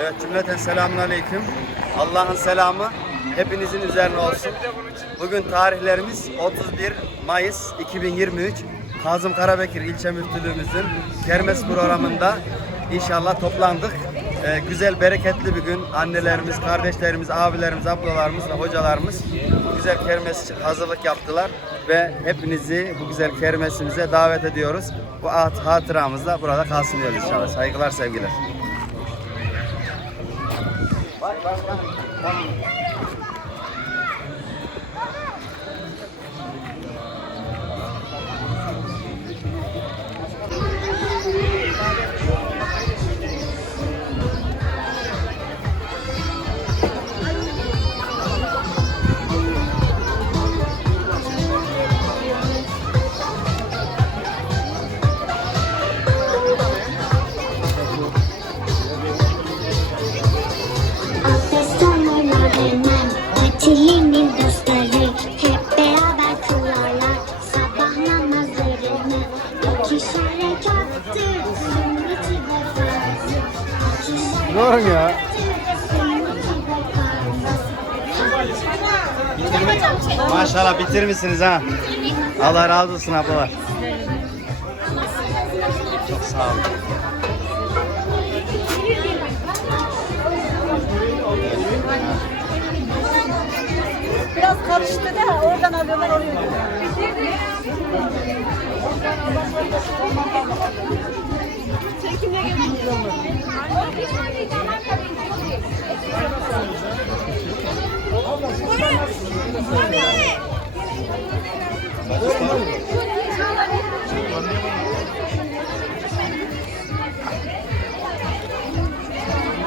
Evet cümleten selamun aleyküm. Allah'ın selamı hepinizin üzerine olsun. Bugün tarihlerimiz 31 Mayıs 2023. Kazım Karabekir ilçe müftülüğümüzün kermes programında inşallah toplandık. Ee, güzel, bereketli bir gün. Annelerimiz, kardeşlerimiz, abilerimiz, ablalarımız ve hocalarımız güzel kermes hazırlık yaptılar ve hepinizi bu güzel kermesimize davet ediyoruz. Bu hat- hatıramız da burada kalsın diyoruz inşallah. Saygılar, sevgiler. Vamos, vamos. Doğru ya. Maşallah bitirmişsiniz ha. Allah razı olsun ablalar. Çok sağ olun. Biraz karıştı da oradan alıyorlar oraya Çekimle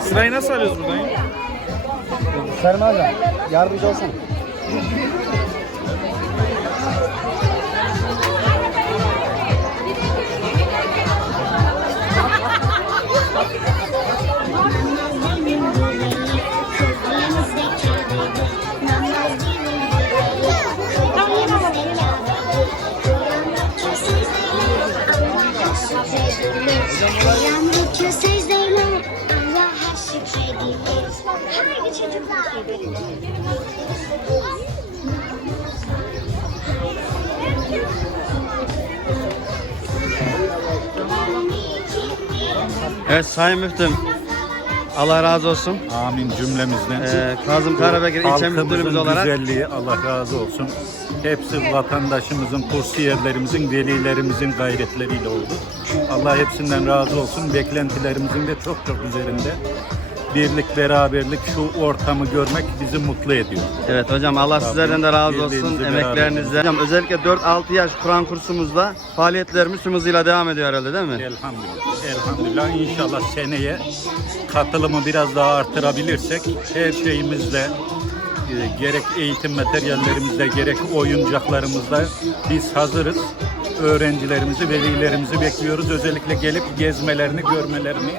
Sırayı nasıl alıyoruz buradan ya? Serma hocam yardımcı olsun. Haydi çocuklar Evet Sayın Müftüm. Allah razı olsun. Amin cümlemizden. Ee, Kazım Karabekir ilçe müftülüğümüz olarak güzelliği Allah razı olsun. Hepsi vatandaşımızın, kursiyerlerimizin, velilerimizin gayretleriyle oldu. Allah hepsinden razı olsun. Beklentilerimizin de çok çok üzerinde. Birlik, beraberlik, şu ortamı görmek bizi mutlu ediyor. Evet hocam Allah sizlerden de razı olsun emeklerinizden. Hocam özellikle 4-6 yaş Kur'an kursumuzda faaliyetlerimiz tüm hızıyla devam ediyor herhalde değil mi? Elhamdülillah. Elhamdülillah. İnşallah seneye katılımı biraz daha artırabilirsek her şeyimizle e, gerek eğitim materyallerimizle gerek oyuncaklarımızla biz hazırız. Öğrencilerimizi, velilerimizi bekliyoruz. Özellikle gelip gezmelerini, görmelerini,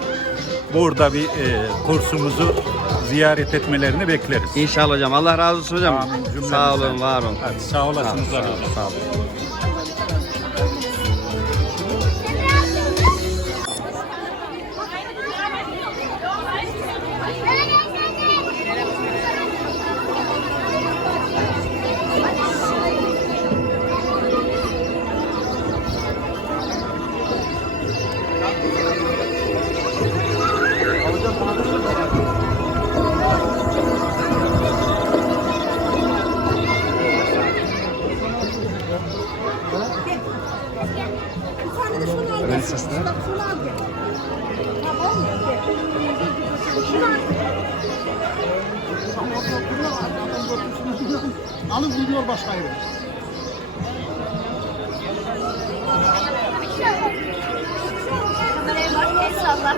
burada bir e, kursumuzu ziyaret etmelerini bekleriz. İnşallah hocam. Allah razı olsun hocam. Amin. Sağ olun, var olun. Hadi sağ olasınız. Sağ olun. Sağ olun. Alın gidiyor başka yere. Kameraya bak, el salla.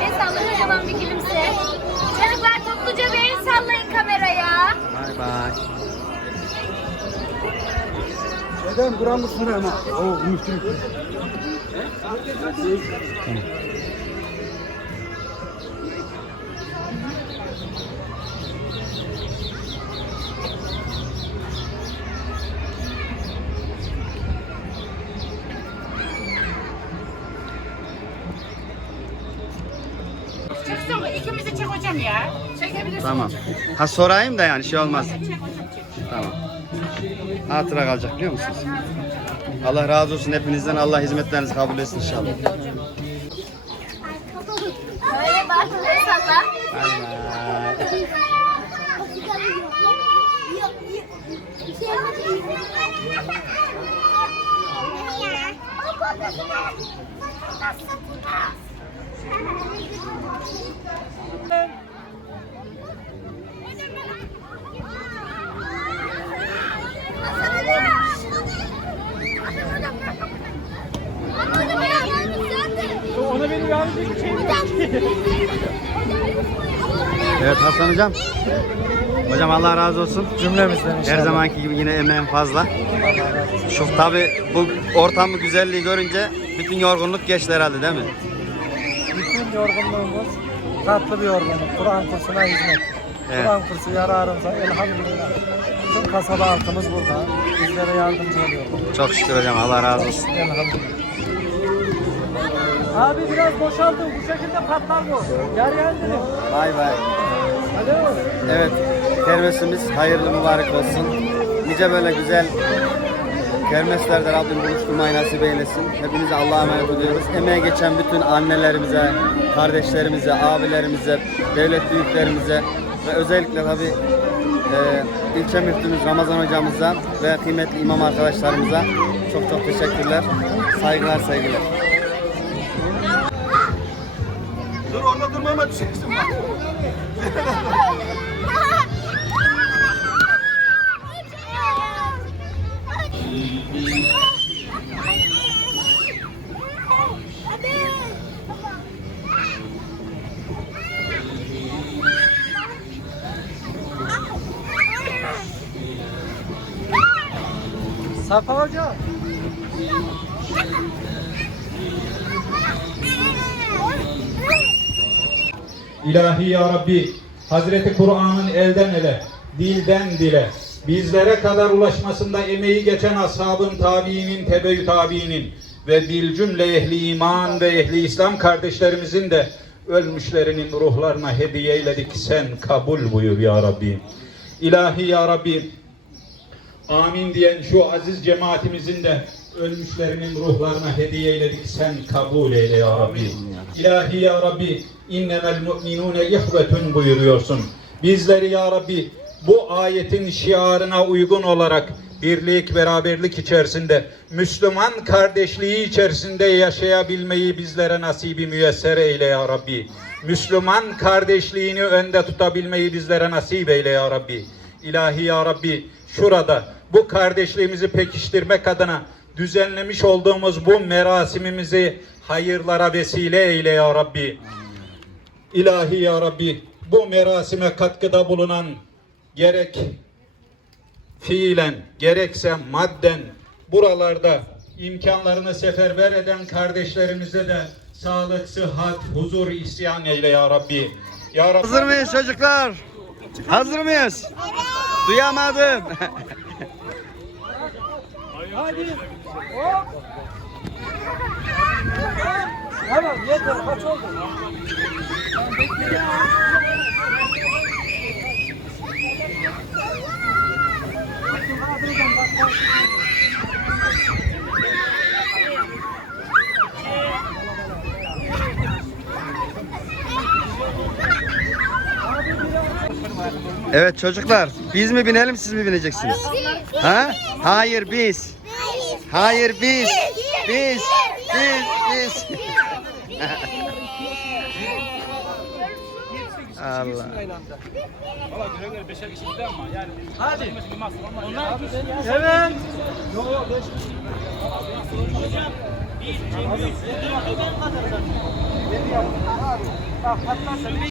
El salla, kocaman bir gülümse. Çocuklar topluca bir el sallayın kameraya. Bay bay. Neden buranın üstüne ama? O müftülük. Çıksın ikimizi çek hocam ya. Çekebilirsin Tamam. hocam. Ha sorayım da yani şey olmaz. Çek hocam çek. Tamam. Hatıra kalacak biliyor musunuz? Allah razı olsun hepinizden. Allah hizmetlerinizi kabul etsin inşallah. Böyle. El salla. Ona benim yardımcı bir şeyim Evet Hasan hocam. Hocam Allah razı olsun. Cümlemizden Her zamanki gibi yine emeğin fazla. Çok tabi bu ortamı güzelliği görünce bütün yorgunluk geçti herhalde değil mi? Bütün yorgunluğumuz tatlı bir yorgunluk. Kur'an kursuna hizmet. Evet. Kur'an kursu yararımıza elhamdülillah. Bütün kasaba halkımız burada. Bizlere yardımcı oluyor. Çok şükür hocam Allah razı olsun. Elhamdülillah. Abi biraz boşaldı. Bu şekilde patlar bu. Yer yerdir. Bay bay. Alo. Evet, kermesimiz hayırlı mübarek olsun. Nice böyle güzel kermeslerde Rabbim buluşturmayı nasip eylesin. Hepinize Allah'a emanet ediyoruz. Emeğe geçen bütün annelerimize, kardeşlerimize, abilerimize, devlet büyüklerimize ve özellikle tabii e, ilçe müftümüz Ramazan hocamıza ve kıymetli imam arkadaşlarımıza çok çok teşekkürler. Saygılar, sevgiler. Dur orada durma ama düşeceksin bak. Safa hocam. İlahi ya Rabbi, Hazreti Kur'an'ın elden ele, dilden dile, bizlere kadar ulaşmasında emeği geçen ashabın, tabiinin, tebeyyü tabiinin ve bil cümle ehli iman ve ehli İslam kardeşlerimizin de ölmüşlerinin ruhlarına hediye eyledik. Sen kabul buyur ya Rabbi. İlahi ya Rabbi, Amin diyen şu aziz cemaatimizin de ölmüşlerinin ruhlarına hediye eyledik. Sen kabul eyle ya Rabbi. İlahi ya Rabbi innemel mu'minune ihvetun buyuruyorsun. Bizleri ya Rabbi bu ayetin şiarına uygun olarak birlik, beraberlik içerisinde, Müslüman kardeşliği içerisinde yaşayabilmeyi bizlere nasibi müyesser eyle ya Rabbi. Müslüman kardeşliğini önde tutabilmeyi bizlere nasip eyle ya Rabbi. İlahi ya Rabbi şurada bu kardeşliğimizi pekiştirmek adına düzenlemiş olduğumuz bu merasimimizi hayırlara vesile eyle ya Rabbi. İlahi ya Rabbi bu merasime katkıda bulunan gerek fiilen gerekse madden buralarda imkanlarını seferber eden kardeşlerimize de sağlık, sıhhat, huzur, isyan eyle ya Rabbi. Ya Rabbi. Hazır mıyız çocuklar? Hazır mıyız? Duyamadım. Hadi. Hop. Tamam yeter kaç oldu? Evet çocuklar, biz mi binelim siz mi bineceksiniz? Ha? Hayır biz. Hayır biz. Biz. Biz. Biz. Allah. Hadi. Evet. Yok yok beş kişi.